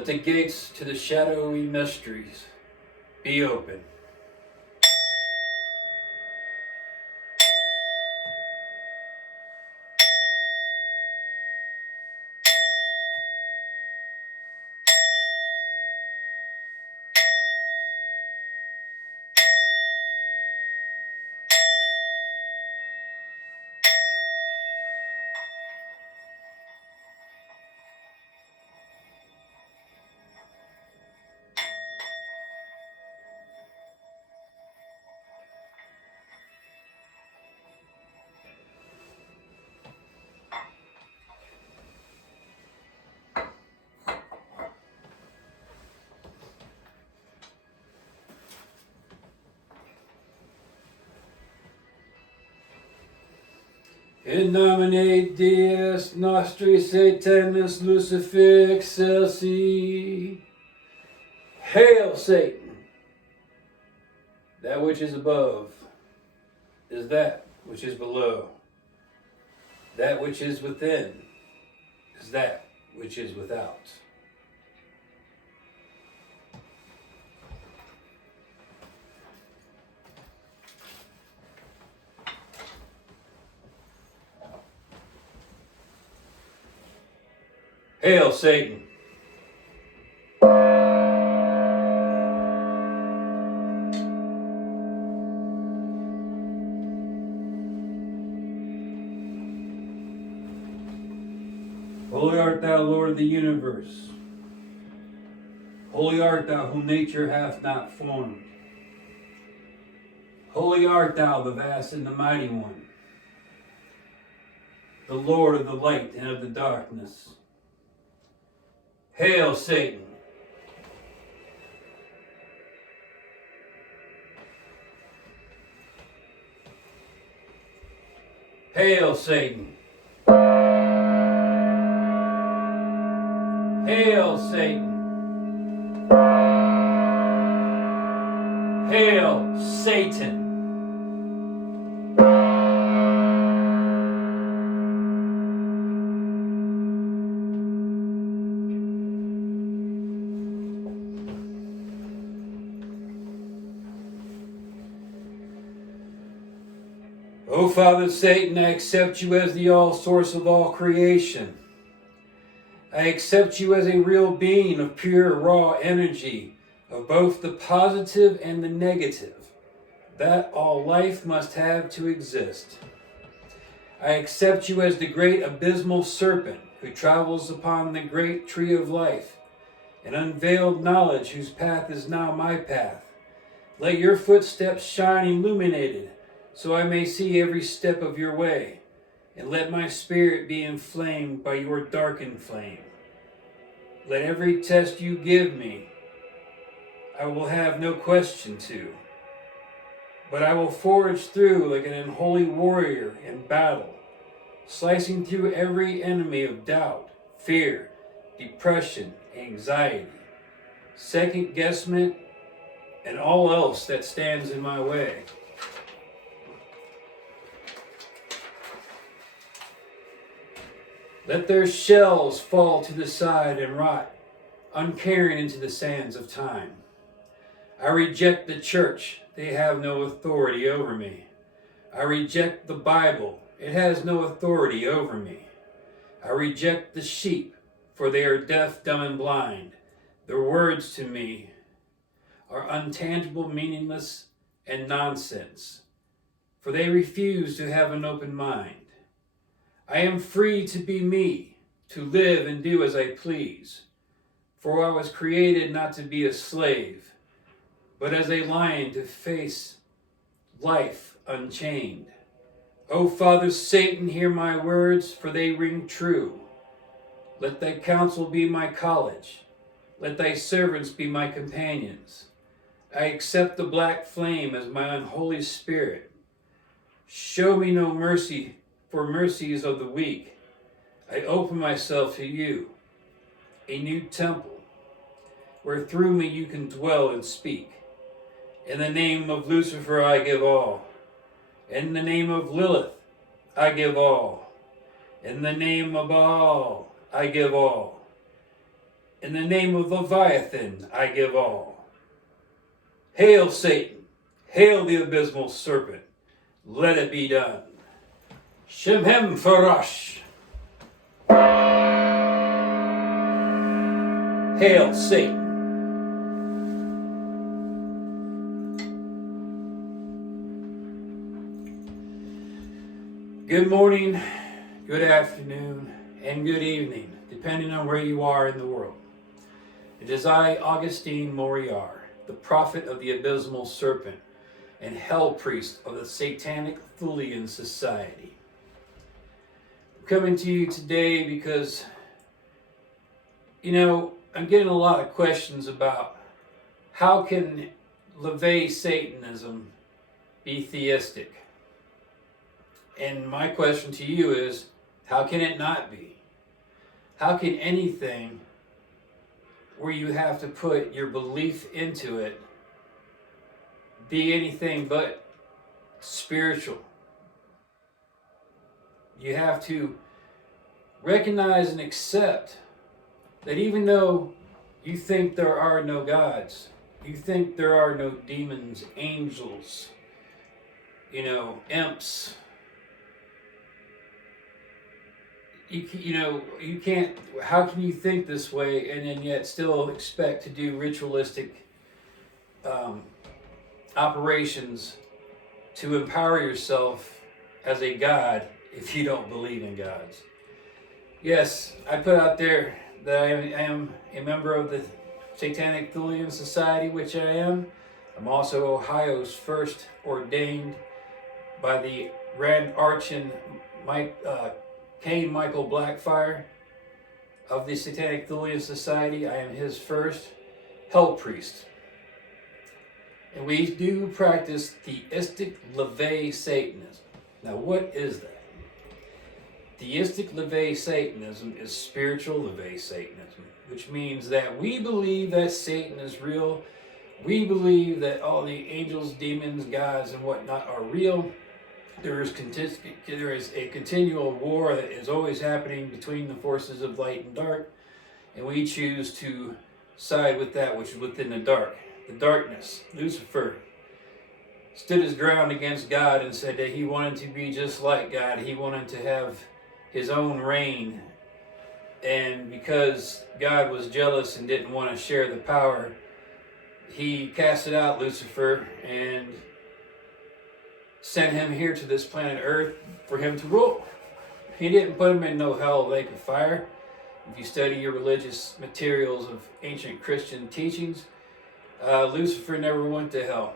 Let the gates to the shadowy mysteries be open. In nomine Deus nostri Satanis Lucifer excelsi. Hail, Satan! That which is above is that which is below. That which is within is that which is without. Hail, Satan! Holy art thou, Lord of the universe. Holy art thou, whom nature hath not formed. Holy art thou, the vast and the mighty one, the Lord of the light and of the darkness. Hail, Satan! Hail, Satan! Hail, Satan! Hail, Satan! O Father Satan, I accept you as the all-source of all creation. I accept you as a real being of pure, raw energy, of both the positive and the negative, that all life must have to exist. I accept you as the great abysmal serpent who travels upon the great tree of life, an unveiled knowledge whose path is now my path. Let your footsteps shine illuminated, so I may see every step of your way, and let my spirit be inflamed by your darkened flame. Let every test you give me, I will have no question to, but I will forge through like an unholy warrior in battle, slicing through every enemy of doubt, fear, depression, anxiety, second guessment, and all else that stands in my way. Let their shells fall to the side and rot, uncaring into the sands of time. I reject the church. They have no authority over me. I reject the Bible. It has no authority over me. I reject the sheep, for they are deaf, dumb, and blind. Their words to me are untangible, meaningless, and nonsense, for they refuse to have an open mind. I am free to be me, to live and do as I please, for I was created not to be a slave, but as a lion to face life unchained. O Father Satan, hear my words, for they ring true. Let thy counsel be my college. Let thy servants be my companions. I accept the black flame as my unholy spirit. Show me no mercy, for mercy is of the weak. I open myself to you, a new temple, where through me you can dwell and speak. In the name of Lucifer I give all. In the name of Lilith I give all. In the name of Baal I give all. In the name of Leviathan, I give all. Hail Satan, hail the abysmal serpent, let it be done. Shemhem Farash. Hail Satan. Good morning, good afternoon, and good evening, depending on where you are in the world. It is I, Augustine Moriar, the prophet of the abysmal serpent and hell priest of the Satanic LeVay Society. I'm coming to you today because, I'm getting a lot of questions about how can LeVay Satanism be theistic? And my question to you is, how can it not be? How can anything where you have to put your belief into it be anything but spiritual? You have to recognize and accept that even though you think there are no gods, you think there are no demons, angels, imps, you can't, how can you think this way and then yet still expect to do ritualistic operations to empower yourself as a god if you don't believe in gods? Yes, I put out there that I am a member of the Satanic LeVay Society, which I am. I'm also Ohio's first ordained by the Grand Archon Cain Michael Blackfire of the Satanic LeVay Society. I am his first hell priest. And we do practice Theistic LeVay Satanism. Now, what is that? Theistic LeVay Satanism is spiritual LeVay Satanism, which means that we believe that Satan is real. We believe that all the angels, demons, gods, and whatnot are real. There is a continual war that is always happening between the forces of light and dark, and we choose to side with that which is within the dark. The darkness, Lucifer, stood his ground against God and said that he wanted to be just like God. He wanted to have his own reign, and because God was jealous and didn't want to share the power, he casted out Lucifer and sent him here to this planet Earth for him to rule. He didn't put him in no hell lake of fire. If you study your religious materials of ancient Christian teachings, Lucifer never went to hell.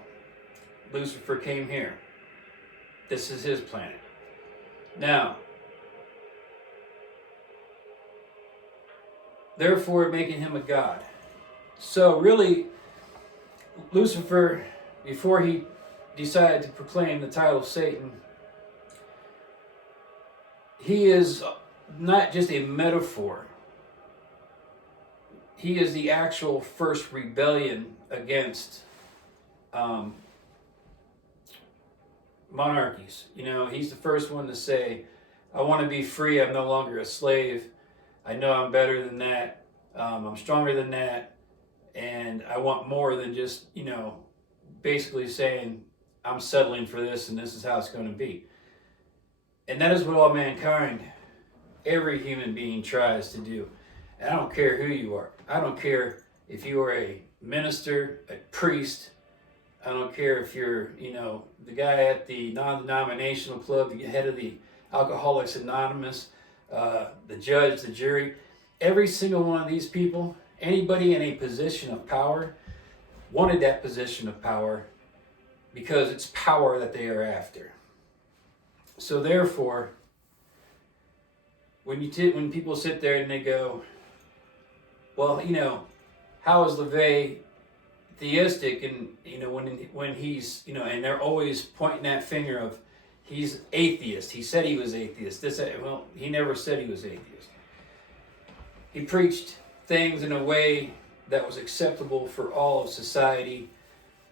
Lucifer came here. This is his planet. Now, therefore making him a god. So really, Lucifer, before he decided to proclaim the title of Satan, he is not just a metaphor. He is the actual first rebellion against monarchies. He's the first one to say, I want to be free, I'm no longer a slave. I know I'm better than that. I'm stronger than that. And I want more than just, basically saying, I'm settling for this and this is how it's going to be. And that is what all mankind, every human being tries to do. And I don't care who you are. I don't care if you are a minister, a priest. I don't care if you're, the guy at the non-denominational club, the head of the Alcoholics Anonymous, the judge, the jury. Every single one of these people, anybody in a position of power, wanted that position of power because it's power that they are after. So therefore, when people sit there and they go, well, how is LeVay theistic? And when he's and they're always pointing that finger of he's atheist. He said he was atheist. He never said he was atheist. He preached things in a way that was acceptable for all of society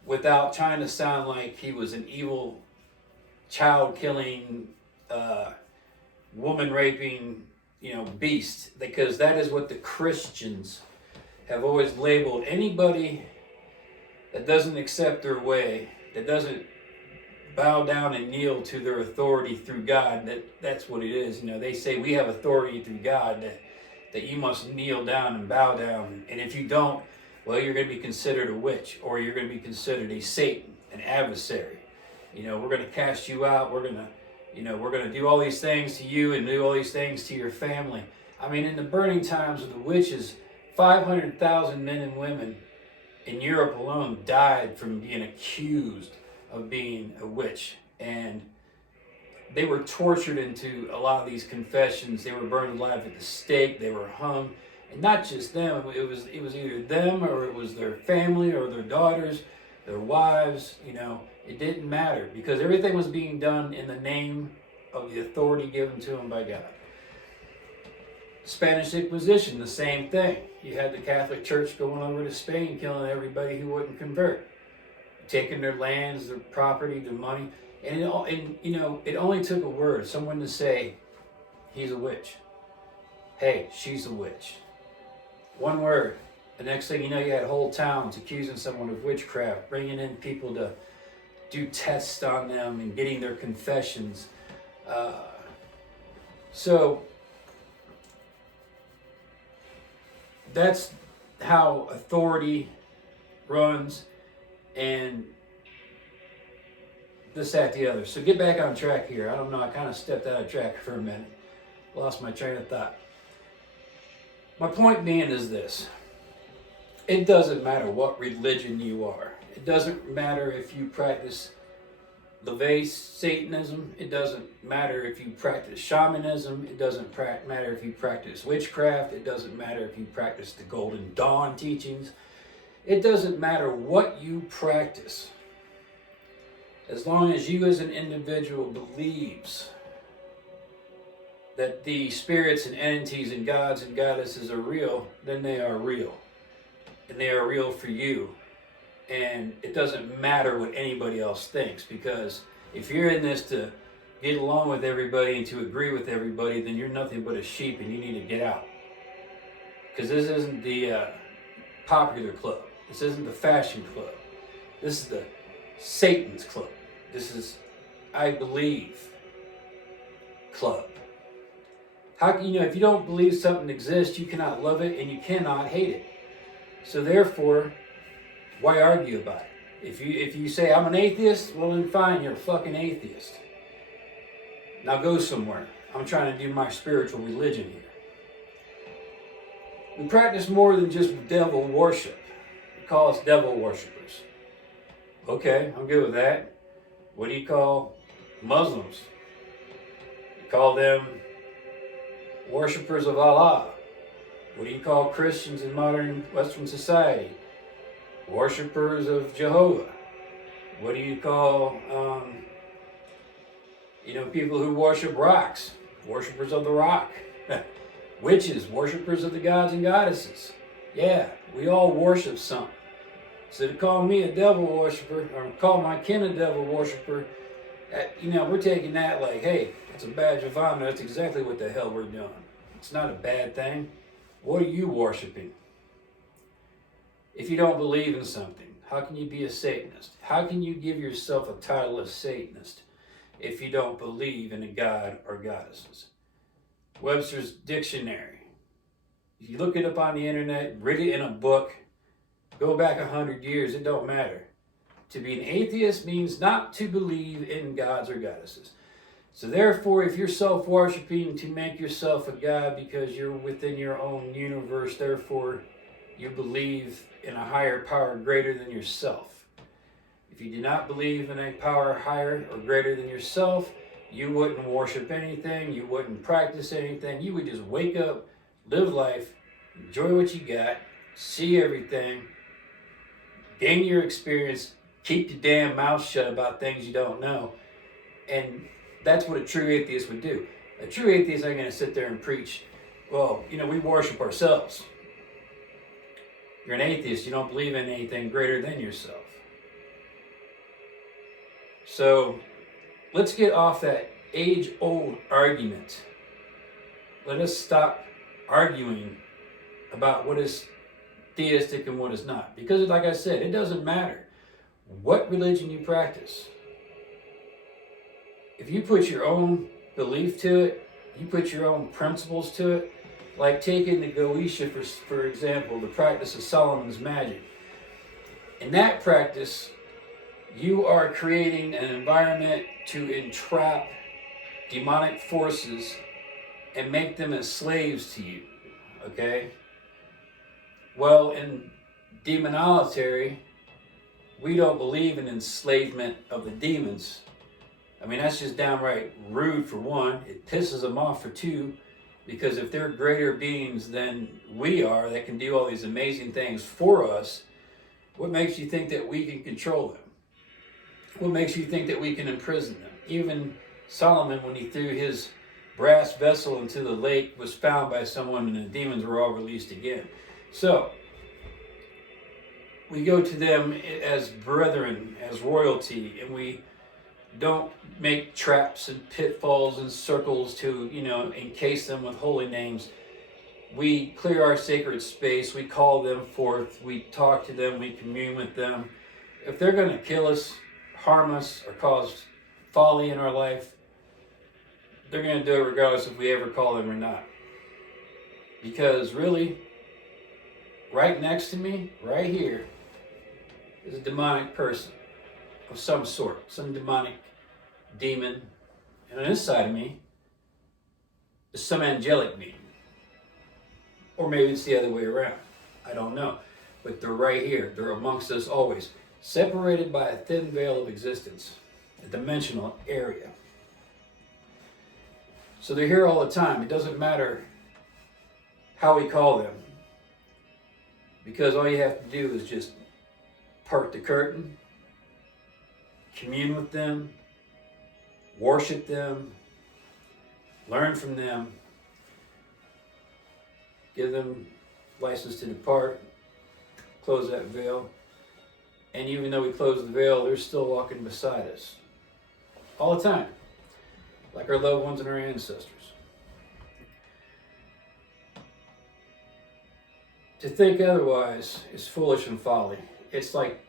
without trying to sound like he was an evil, child-killing, woman-raping, beast. Because that is what the Christians have always labeled anybody that doesn't accept their way, that doesn't bow down and kneel to their authority through God, that's what it is. They say we have authority through God, that you must kneel down and bow down. And if you don't, well, you're going to be considered a witch, or you're going to be considered a Satan, an adversary. We're going to cast you out. We're going to do all these things to you and do all these things to your family. I mean, in the burning times of the witches, 500,000 men and women in Europe alone died from being accused of being a witch. And they were tortured into a lot of these confessions. They were burned alive at the stake. They were hung. And not just them. It was either them, or it was their family, or their daughters, their wives. It didn't matter, because everything was being done in the name of the authority given to them by God. Spanish Inquisition, the same thing. You had the Catholic Church going over to Spain, killing everybody who wouldn't convert, taking their lands, their property, their money. And it only took a word, someone to say, he's a witch. Hey, she's a witch. One word. The next thing you know, you had whole towns accusing someone of witchcraft, bringing in people to do tests on them and getting their confessions. So that's how authority runs, and this, that, the other. So get back on track here. I don't know, I kind of stepped out of track for a minute. Lost my train of thought. My point being is this. It doesn't matter what religion you are. It doesn't matter if you practice LeVay Satanism. It doesn't matter if you practice shamanism. It doesn't matter if you practice witchcraft. It doesn't matter if you practice the Golden Dawn teachings. It doesn't matter what you practice. As long as you as an individual believes that the spirits and entities and gods and goddesses are real, then they are real. And they are real for you. And it doesn't matter what anybody else thinks, because if you're in this to get along with everybody and to agree with everybody, then you're nothing but a sheep and you need to get out. Because this isn't the popular club. This isn't the fashion club. This is the Satan's club. This is I believe club. How can if you don't believe something exists, you cannot love it and you cannot hate it. So therefore, why argue about it? If you say I'm an atheist, well then fine, you're a fucking atheist. Now go somewhere. I'm trying to do my spiritual religion here. We practice more than just devil worship. We call us devil worshippers. Okay, I'm good with that. What do you call Muslims? You call them worshippers of Allah. What do you call Christians in modern Western society? Worshippers of Jehovah. What do you call people who worship rocks? Worshippers of the rock. Witches, worshippers of the gods and goddesses. Yeah, we all worship something. So to call me a devil worshiper, or call my kin a devil worshiper, we're taking that like, hey, it's a badge of honor. That's exactly what the hell we're doing. It's not a bad thing. What are you worshiping? If you don't believe in something, how can you be a Satanist? How can you give yourself a title of Satanist if you don't believe in a god or goddesses? Webster's Dictionary. If you look it up on the internet, read it in a book, go back 100 years, it don't matter. To be an atheist means not to believe in gods or goddesses. So therefore, if you're self-worshiping to make yourself a god because you're within your own universe, therefore you believe in a higher power greater than yourself. If you do not believe in a power higher or greater than yourself, you wouldn't worship anything, you wouldn't practice anything, you would just wake up, live life, enjoy what you got, see everything, gain your experience, keep your damn mouth shut about things you don't know. And that's what a true atheist would do. A true atheist ain't going to sit there and preach, well, we worship ourselves. You're an atheist, you don't believe in anything greater than yourself. So let's get off that age-old argument. Let us stop arguing about what is theistic and what is not. Because like I said, it doesn't matter what religion you practice. If you put your own belief to it, you put your own principles to it, like taking the Goetia, for example, the practice of Solomon's magic. In that practice, you are creating an environment to entrap demonic forces and make them as slaves to you, okay? Well, in demonolatory, we don't believe in enslavement of the demons. I mean, that's just downright rude for one. It pisses them off for two, because if they're greater beings than we are that can do all these amazing things for us, what makes you think that we can control them? What makes you think that we can imprison them? Even Solomon, when he threw his brass vessel into the lake, was found by someone, and the demons were all released again. So, we go to them as brethren, as royalty, and we don't make traps and pitfalls and circles to, encase them with holy names. We clear our sacred space, we call them forth, we talk to them, we commune with them. If they're going to kill us, harm us, or cause folly in our life, they're going to do it regardless if we ever call them or not. Because really, right next to me, right here, is a demonic person of some sort, some demonic demon. And on this side of me is some angelic being. Or maybe it's the other way around. I don't know. But they're right here. They're amongst us always. Separated by a thin veil of existence. A dimensional area. So they're here all the time. It doesn't matter how we call them. Because all you have to do is just part the curtain, commune with them, worship them, learn from them, give them license to depart, close that veil. And even though we close the veil, they're still walking beside us. All the time. Like our loved ones and our ancestors. To think otherwise is foolish and folly. It's like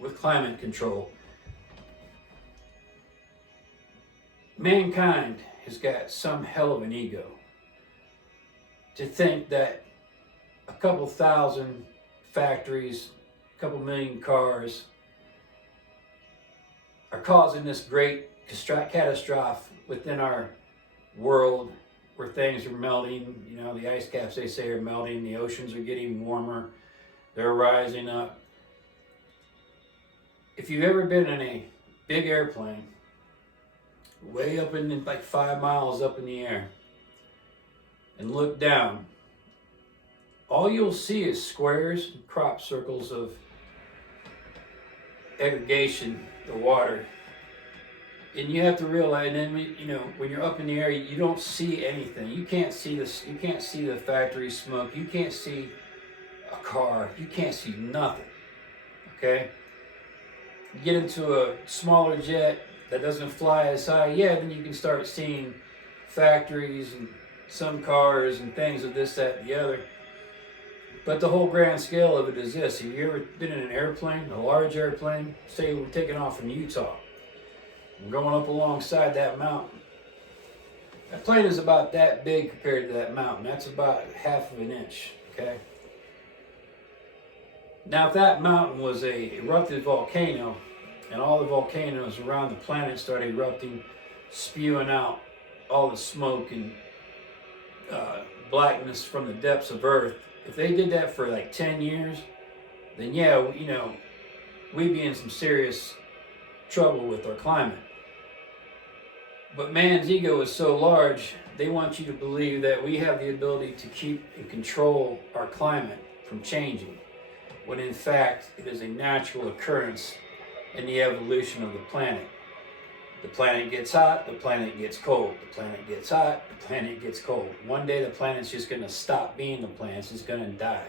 with climate control. Mankind has got some hell of an ego to think that a couple thousand factories, a couple million cars are causing this great catastrophe within our world where things are melting. The ice caps, they say, are melting. The oceans are getting warmer. They're rising up. If you've ever been in a big airplane, way up in, like 5 miles up in the air, and look down, all you'll see is squares and crop circles of aggregation, the water. And you have to realize, and then when you're up in the air, you don't see anything. You can't see this. You can't see the factory smoke. You can't see a car. You can't see nothing. Okay. You get into a smaller jet that doesn't fly as high. Yeah, then you can start seeing factories and some cars and things of this, that, and the other. But the whole grand scale of it is this. Have you ever been in an airplane, a large airplane? Say we're taking off from Utah. We're going up alongside that mountain. That plane is about that big compared to that mountain. That's about 1/2 of an inch, okay? Now, if that mountain was a erupted volcano, and all the volcanoes around the planet started erupting, spewing out all the smoke and blackness from the depths of Earth, if they did that for like 10 years, then yeah, we'd be in some serious trouble with our climate. But man's ego is so large, they want you to believe that we have the ability to keep and control our climate from changing, when in fact it is a natural occurrence in the evolution of the planet. The planet gets hot, the planet gets cold. The planet gets hot, the planet gets cold. One day the planet's just going to stop being the planet, it's just going to die.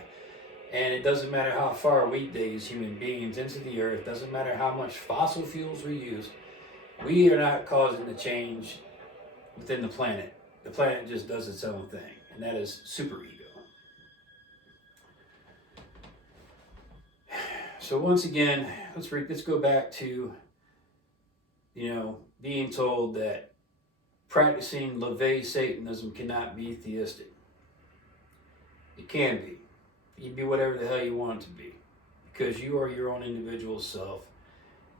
And it doesn't matter how far we dig as human beings into the earth, doesn't matter how much fossil fuels we use, we are not causing the change within the planet. The planet just does its own thing, and that is super ego. So once again, let's go back to, being told that practicing LeVay Satanism cannot be theistic. It can be. You can be whatever the hell you want it to be, because you are your own individual self.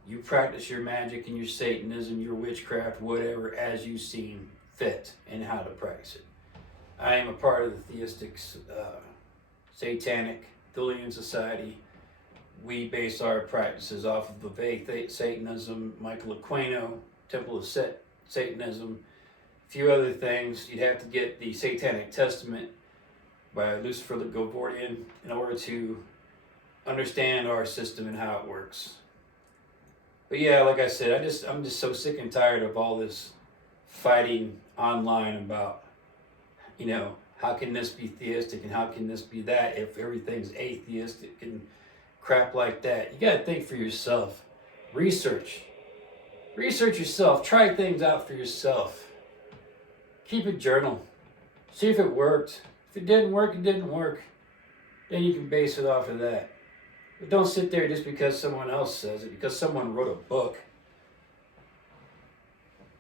You practice your magic and your Satanism, your witchcraft, whatever, as you seem fit and how to practice it. I am a part of the Theistic Satanic LeVay Society. We base our practices off of LeVay Satanism, Michael Aquino, Temple of Satanism, a few other things. You'd have to get the Satanic Testament by Lucifer in order to understand our system and how it works. But yeah, like I said, I'm just so sick and tired of all this fighting online about, how can this be theistic and how can this be that if everything's atheistic and crap like that. You got to think for yourself. Research yourself. Try things out for yourself. Keep a journal. See if it worked. If it didn't work, it didn't work. Then you can base it off of that. But don't sit there just because someone else says it, because someone wrote a book.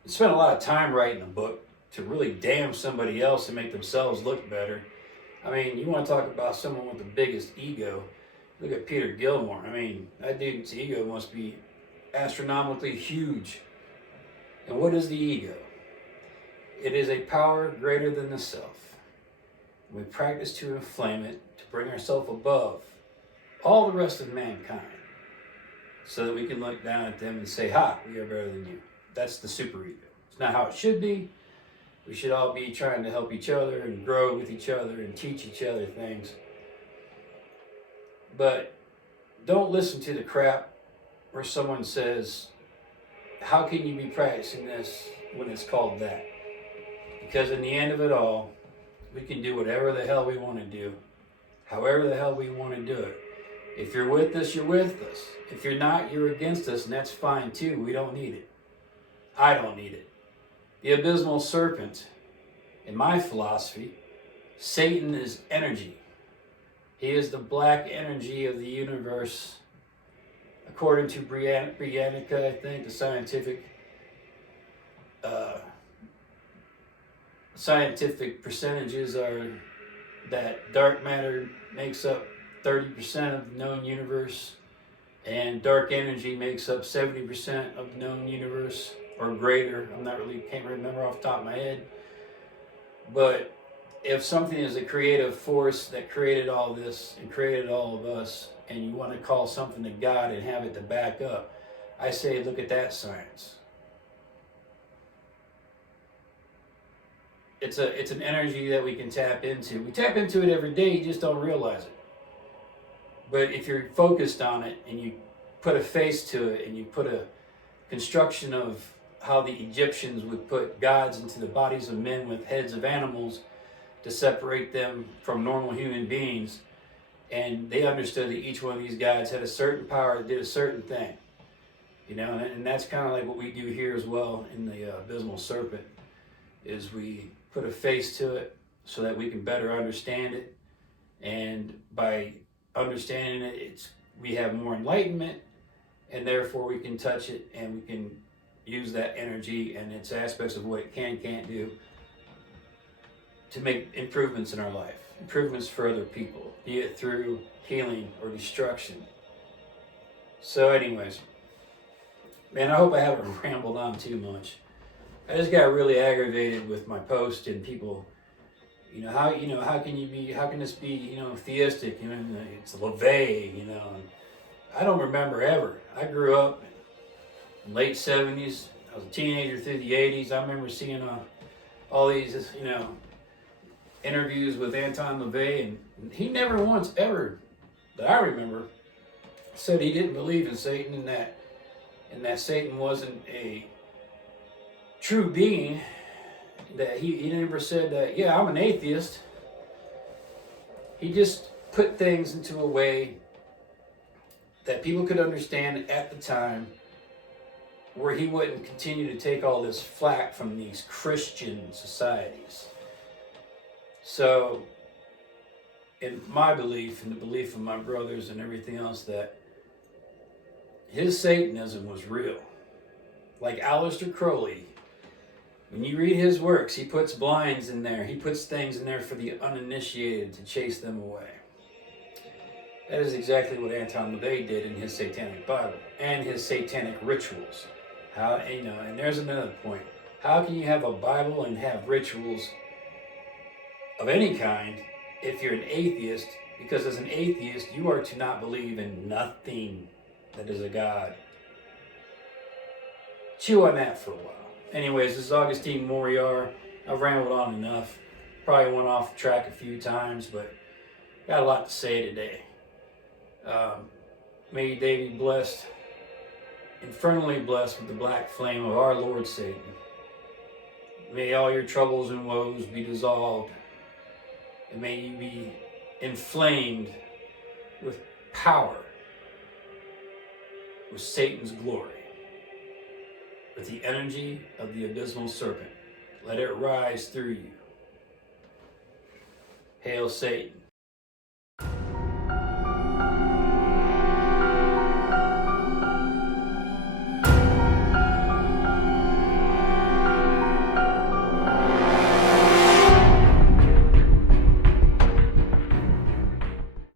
They spent a lot of time writing a book to really damn somebody else and make themselves look better. I mean, you want to talk about someone with the biggest ego. Look at Peter Gilmore. I mean, that dude's ego must be astronomically huge. And what is the ego? It is a power greater than the self. We practice to inflame it, to bring ourselves above all the rest of mankind, so that we can look down at them and say, ha, we are better than you. That's the superego. It's not how it should be. We should all be trying to help each other and grow with each other and teach each other things. But don't listen to the crap where someone says, how can you be practicing this when it's called that? Because in the end of it all, we can do whatever the hell we want to do, however the hell we want to do it. If you're with us, you're with us. If you're not, you're against us, and that's fine too. We don't need it. I don't need it. The abysmal serpent, in my philosophy, Satan is energy. He is the black energy of the universe. According to Briannica, I think, the scientific percentages are that dark matter makes up 30% of the known universe, and dark energy makes up 70% of the known universe, or greater. Can't remember off the top of my head. But if something is a creative force that created all this and created all of us, and you want to call something to God and have it to back up, I say look at that science. It's an energy that we can tap into. We tap into it every day, you just don't realize it. But if you're focused on it and you put a face to it and you put a construction of how the Egyptians would put gods into the bodies of men with heads of animals to separate them from normal human beings, and they understood that each one of these gods had a certain power that did a certain thing, and that's kind of like what we do here as well in the abysmal serpent, is we put a face to it so that we can better understand it, and by understanding it, we have more enlightenment, and therefore we can touch it and we can use that energy and its aspects of what it can't do to make improvements in our life, improvements for other people, be it through healing or destruction. So anyways, man, I hope I haven't rambled on too much. I just got really aggravated with my post and people, how can this be, theistic, it's LeVay, and I don't remember ever. I grew up in late 70s. I was a teenager through the 80s. I remember seeing all these, interviews with Anton LaVey, and he never once ever, that I remember, said he didn't believe in Satan and that Satan wasn't a true being. That he never said that, yeah, I'm an atheist. He just put things into a way that people could understand at the time, where he wouldn't continue to take all this flack from these Christian societies. So, in my belief, and the belief of my brothers and everything else, that his Satanism was real. Like Aleister Crowley, when you read his works, he puts blinds in there. He puts things in there for the uninitiated to chase them away. That is exactly what Anton LaVey did in his Satanic Bible and his Satanic rituals. And there's another point. How can you have a Bible and have rituals of any kind if you're an atheist? Because as an atheist, you are to not believe in nothing that is a God. Chew on that for a while. Anyways, this is Augustine Moriar. I've rambled on enough. Probably went off track a few times, but got a lot to say today. May your day be blessed, infernally blessed with the black flame of our Lord Satan. May all your troubles and woes be dissolved, and may you be inflamed with power, with Satan's glory, with the energy of the abysmal serpent. Let it rise through you. Hail Satan.